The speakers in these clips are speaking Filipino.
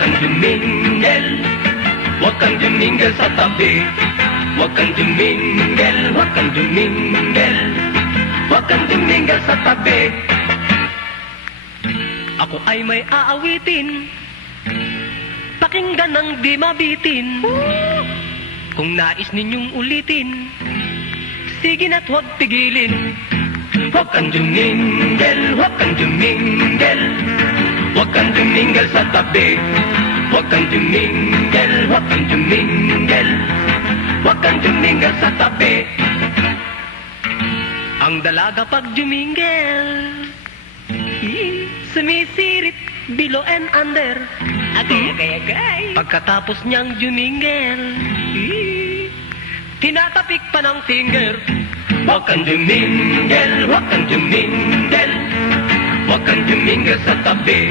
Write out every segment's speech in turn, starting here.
kang dumingel, huwag kang dumingel sa tabi. Huwag kang dumingel, huwag kang dumingel, huwag kang dumingel sa tabi. Ako ay may aawitin, pakinggan ng di mabitin. Kung nais ninyong ulitin, sige na't huwag pigilin. Huwag kang dumingel, huwag kang dumingel, huwag kang dumingel sa tabi. Huwag kang dumingel, huwag kang dumingel, huwag kang dumingel sa tabi. Ang dalaga pag dumingel, sumisirit below and under. Agay. Pagkatapos niyang dumingel, tinatapik pa ng finger. Huwag kang dumingel, huwag kang dumingel, huwag kang dumingel sa tabi.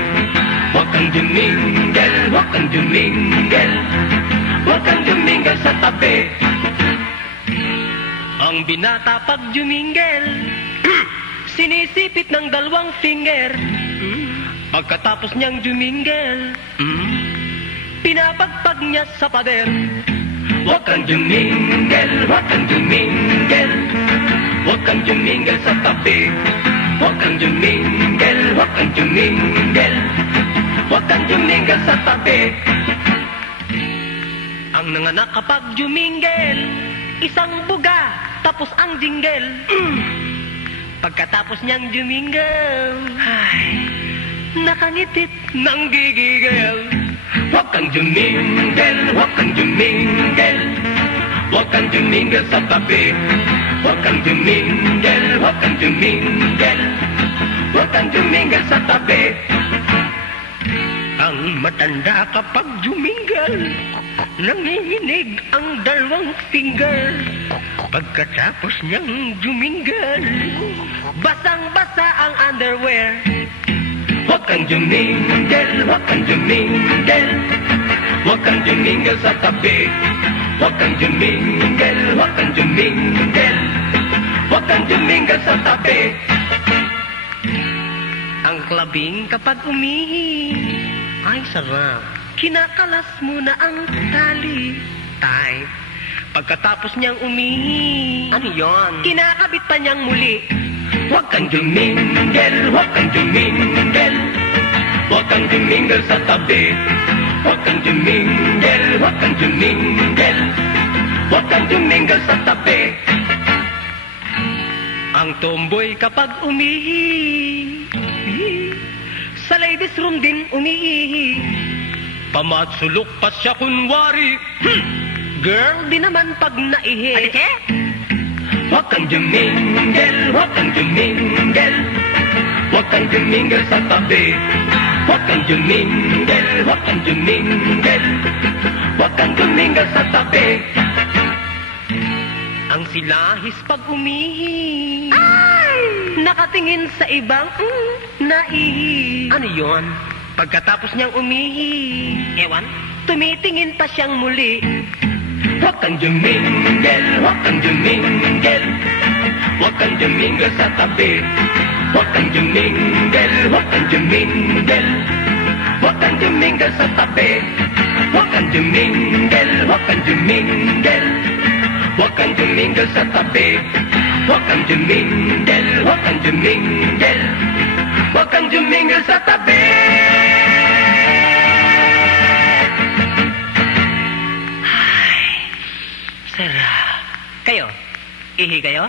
Huwag kang dumingel, huwag kang dumingel, huwag kang dumingel sa tabi. Ang binata pag dumingel, sinisipit ng dalawang finger. Pagkatapos niyang dumingel, pinapagpag niya sa pader. Huwag kang dumingel, huwag kang dumingel, huwag kang dumingel sa tabi. Huwag kang dumingel, huwag kang dumingel, huwag kang dumingel sa tabi. Ang nanganak kapag dumingel, isang buga, tapos ang jingle. Pagkatapos niyang dumingel, nakangitit ng gigigil. Huwag kang dumingel, huwag kang dumingel, huwag kang dumingel sa tabi. Huwag kang dumingel, huwag kang dumingel, huwag kang dumingel sa tabi. Ang matanda kapag dumingel, nanginginig ang dalawang finger. Pagkatapos niyang dumingel, basang-basa ang underwear. Huwag kang dumingel, huwag kang dumingel, huwag kang dumingel sa tabi. Huwag kang dumingel, huwag kang dumingel, huwag kang dumingel sa tabi. Ang klabing kapag umihi, ay sarap. Kinakalas muna ang tali. Tay, pagkatapos niyang umihi, ano yon? Kinakabit pa niyang muli. Huwag kang dumingel, huwag kang dumingel, huwag kang dumingel sa tabi. Huwag kang dumingel, huwag kang dumingel, huwag kang dumingel sa tabi. Ang tomboy kapag umihi, sa ladies room din umiihi. Pamatsulok pa siya kunwari, girl di naman pag naihi. Huwag kang dumingel, huwag kang dumingel, huwag kang dumingel sa tabi. Huwag kang dumingel, huwag kang dumingel, huwag kang dumingel sa tabi. Ang silahis pag umihi, nakatingin sa ibang naihi. Ano yon? Pagkatapos niyang umihi, ewan, tumitingin pa siyang muli. Huwag kang dumingel, huwag kang dumingel, huwag kang dumingel sa tabi. Huwag kang dumingel, huwag kang dumingel, huwag kang dumingel sa tabi. Huwag kang dumingel, huwag kang dumingel, huwag kang dumingel sa tabi. Huwag kang dumingel, huwag kang dumingel, huwag kang dumingel sa tabi. Ay, sarap. Kayo, ihi kayo?